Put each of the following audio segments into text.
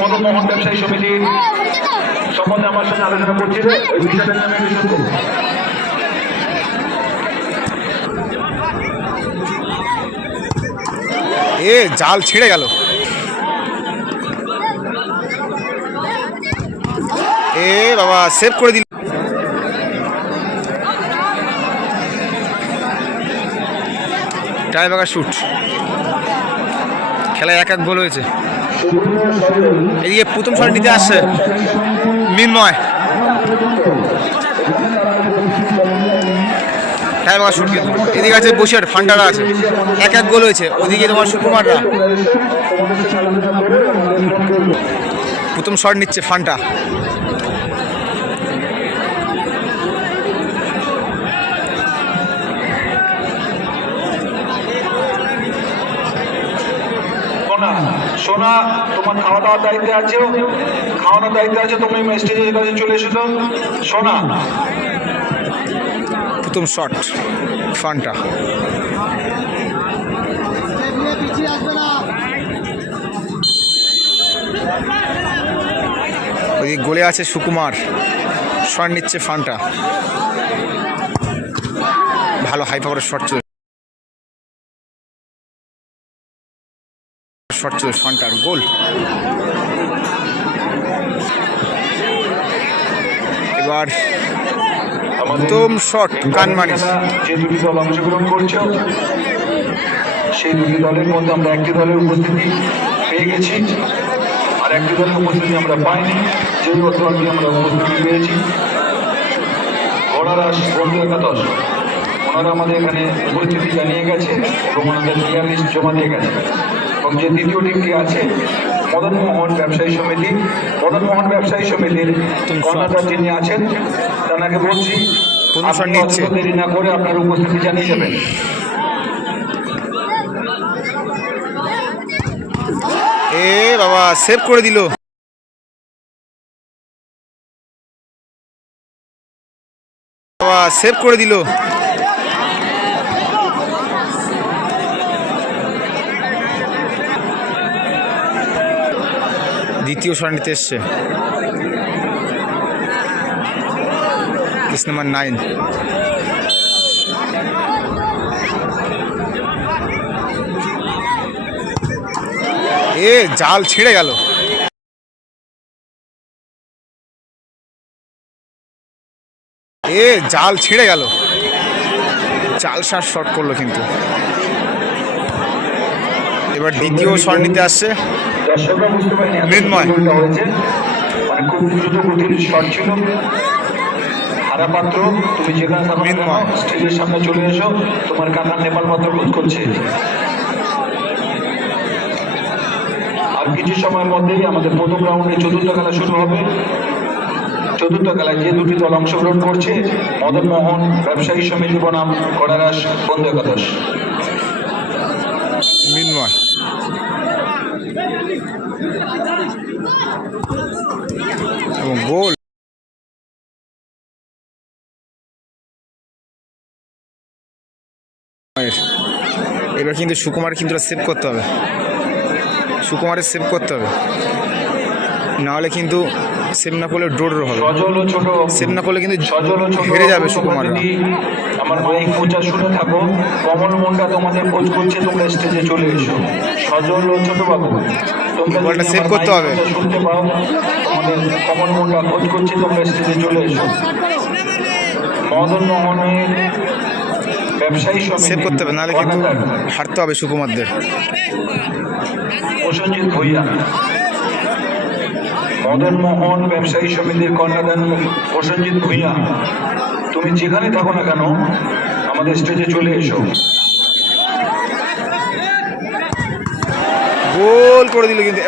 মদনমোহন ব্যবসায়ী সমিতি সম্বন্ধে আমার সঙ্গে আলোচনা করছিলে এ জাল ছিঁড়ে গেল। এ বাবা সেভ করে দিল। টাইবাগার শুট খেলায় এক এক গোল হয়েছে। এদিকে প্রথম শট নিতে আসছে মিনময়। টাইবাগার শুট কিন্তু। এদিকে আছে বসিয়ার ফান্ডারা আছে। এক এক গোল হয়েছে। ওদিকে তোমার সুকুমাররা। প্রথম শট নিচ্ছে ফান্টা সোনা সোনা, তোমার খাওয়া দাওয়ার দায়িত্বে আছে? খাওয়ানোর দায়িত্বে আছে, তুমি স্টেজের কাছে চলে এসেছ। সোনা। প্রথম শট ফান্টা। ওইদিকে গোলে আছে সুকুমার। শট নিচ্ছে ফান্টা। ভালো হাই পাওয়ারের শট চলে শট চলে ফান্টার গোল এবার প্রথম শট কানমানি যে দুটি দল অংশগ্রহণ করছ, সেই দুটি দলের মধ্যে আমরা একটি দলের উপস্থিতি পেয়ে গেছি, আর একটি দলের উপস্থিতি আমরা পাইনি যে দলটি আমরা উপস্থিতি পেয়েছি। ঘোড়ারাস বন্ধু একাদশ। ওনারা আমাদের এখানে উপস্থিতি জানিয়ে গেছে এবং ওনাদের প্লেয়ার লিস্ট জমা দিয়ে গেছে। এবং যে দ্বিতীয় টিমটি আছে মদনমোহন ব্যবসায়ী সমিতি মদনমোহন ব্যবসায়ী সমিতির কর্ণধার যিনি আছেন তাকে বলছি দেরি না করে আপনার উপস্থিতি জানিয়ে যাবেন এ বাবা সেভ করে দিল। বাবা সেভ করে দিল। দ্বিতীয় নিতে এসছে। নাম্বার নাইন এ, জাল ছিঁড়ে গেল। এ, জাল ছিঁড়ে গেল। জাল সার শর্ট করল কিন্তু। এবার দ্বিতীয় শট আসছে। দর্শকরা বুঝতে পারেনি। গোলটা হয়েছে। মানে খুব দ্রুত গতির শট ছিল। হারা পাত্র তুমি যেখানে থাকো। স্টেজের সামনে চলে এসো। তোমার কাকা নেপাল পাত্র বোধ করছে। আর কিছু সময়ের মধ্যেই আমাদের প্রথম রাউন্ডে চতুর্থ খেলা শুরু হবে। চতুর্থ খেলায় যে দুটি দল অংশগ্রহণ করছে মদন মোহন ব্যবসায়ী সমিতি বনাম কড়ারাস বন্ধু একাদশ মৃন্ময় এবং গোল। এবার কিন্তু সুকুমার কিন্তু সেভ করতে হবে। সুকুমারের সেভ করতে হবে। নাহলে কিন্তু সেভ না করলে ড্রো ড্রো হবে। সজল ও ছোট সেভ না করলে কিন্তু হেরে যাবে সুকুমার। আমার মাইক প্রচার শুনে থাকো। কমল মুন্ডা তোমাদের খোঁজ করছে তোমরা স্টেজে চলে এসো। সজল ও ছোট বাবু। তোমরা বলটা সেভ করতে হবে। শুনতে পাও খোঁজ করছে তোমরা স্টেজে চলে এসো। মদন মোহনের ব্যবসায়ী সেভ করতে হবে নাহলে কিন্তু হারতে হবে সুকুমারদের। প্রসেনজিৎ ভূঁইয়া। মদন মোহন ব্যবসায়ী সমিতির কর্ণধার প্রসেনজিৎ ভূঁইয়া। তুমি যেখানে থাকো না কেন আমাদের স্টেজে চলে এসো। করে দিল কিন্তু।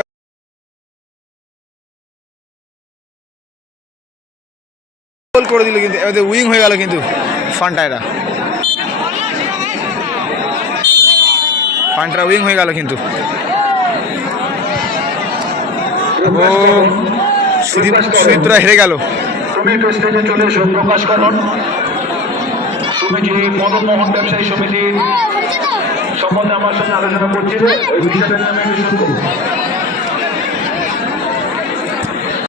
গোল করে দিল কিন্তু। এবার উইং হয়ে গেল কিন্তু। ফান্টায়রা ফান্টারা উইং হয়ে গেল কিন্তু। এবং সুদীপ সুদীপ্তরা হেরে গেল। তুমি একটু স্টেজে চলে এসো প্রকাশ করণ তুমি যে মদন মোহন ব্যবসায়ী সমিতি। সম্বন্ধে আমার সঙ্গে আলোচনা করছিলে। ওই বিষয়টা আমি শুনব